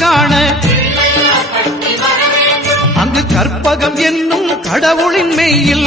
காண. அங்கு கற்பகம் என்னும் கடவுளின் மெய்யில்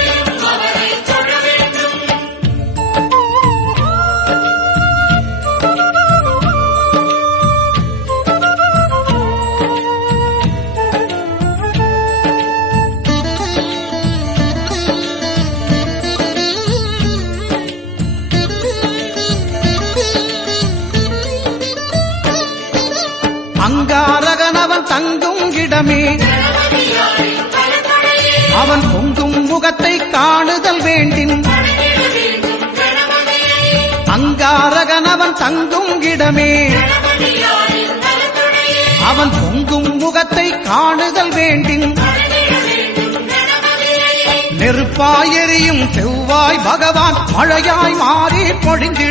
அங்காரகனவன் தங்கும் இடமே. அவன் பொங்கும் முகத்தை காணுதல் வேண்டின். அங்காரகனவன் தங்கும் இடமே. அவன் பொங்கும் முகத்தை காணுதல் வேண்டின். நெருப்பாய் எரியும் செவ்வாய் பகவான் மழையாய் மாறி பொழிந்திட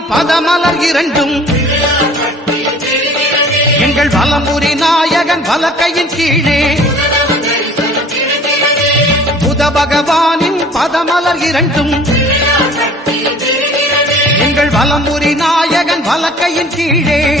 பதமலர் இரண்டும். எங்கள் வலமுறி நாயகன் வலக்கையின் கீழே. புத பகவானின் பதமலர் இரண்டும். எங்கள் வலமுறி நாயகன் வலக்கையின் கீழே.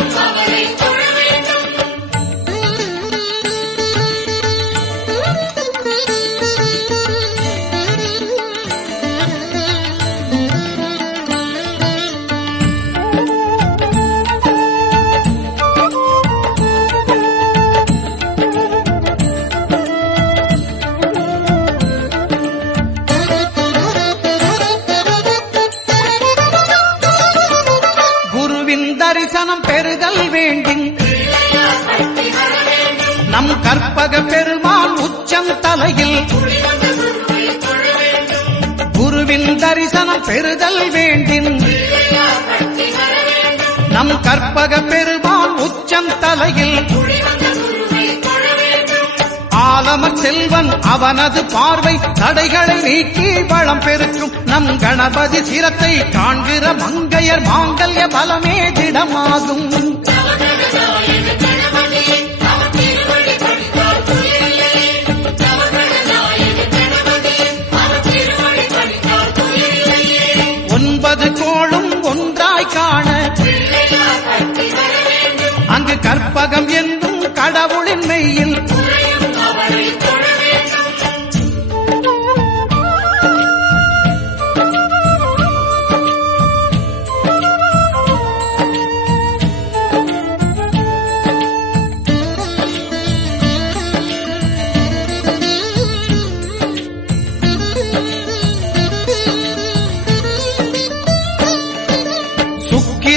குருவின் தரிசனம் பெறுதல் வேண்டும் நம் கற்பக பெருமான் உச்சம் தலையில். குருவின் தரிசனம் பெறுதல் வேண்டின். நம் கற்பக பெருமான் உச்சம் தலையில். ஆலம செல்வன் அவனது பார்வை தடைகளை நீக்கி வளம் பெருக்கும். நம் கணபதி சிரத்தை காண்கிற மங்கையர் மாங்கல்ய பலமே திடமாகும். ஒன்பது கோளும் ஒன்றாய் காண அங்கு கற்பகம்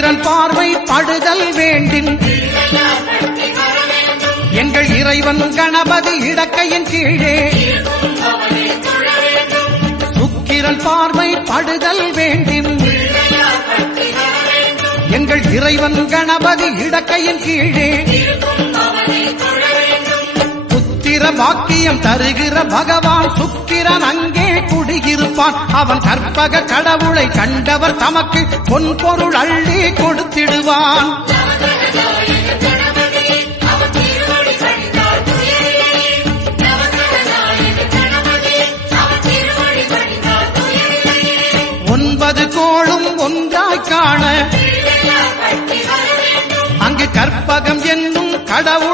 சுக்கிரன் பார்வை படுதல் வேண்டின். எங்கள் இறைவன் கணபதி இடக்கையின் கீழே. சுக்கிரன் பார்வை படுதல் வேண்டின். எங்கள் இறைவன் கணபதி இடக்கையின் கீழே. புத்திர பாக்கியம் தருகிற பகவான் சுக்கிர குடியிருப்பான் அவன் கற்பக கடவுளை கண்டவர் தமக்கு பொன் பொருள் அள்ளி கொடுத்திடுவான். ஒன்பது கோளும் ஒன்றாய் காண. அங்கு கற்பகம் என்னும் கடவுள்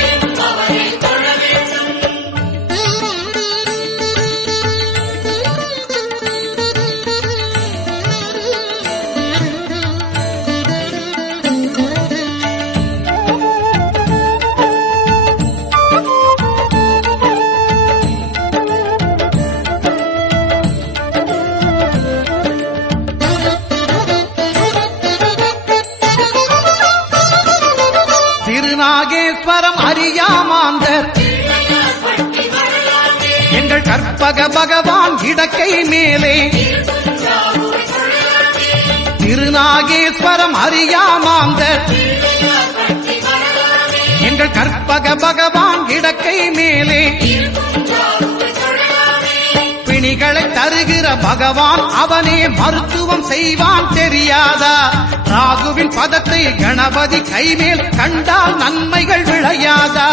திருநாகேஸ்வரம் அறியாமாந்தர். எங்கள் கற்பக பகவான் இடக்கை மேலே. திருநாகேஸ்வரம் அறியாமாந்தர். எங்கள் கற்பக பகவான் இடக்கை மேலே. பிணிகளை தருகிற பகவான் அவனே மருத்துவம் செய்வான் தெரியாதா? ராகுவின் பதத்தை கணபதி கைமேல் கண்டால் நன்மைகள் விளையாதா?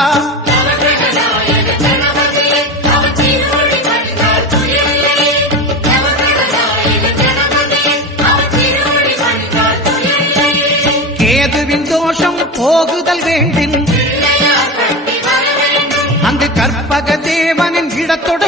கேதுவின் தோஷம் போகுதல் வேண்டின். அங்கு கற்பக தேவனின் இடத்துடன்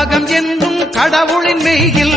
செவ்வகம் என்றும் கடவுளின் மெய்யில்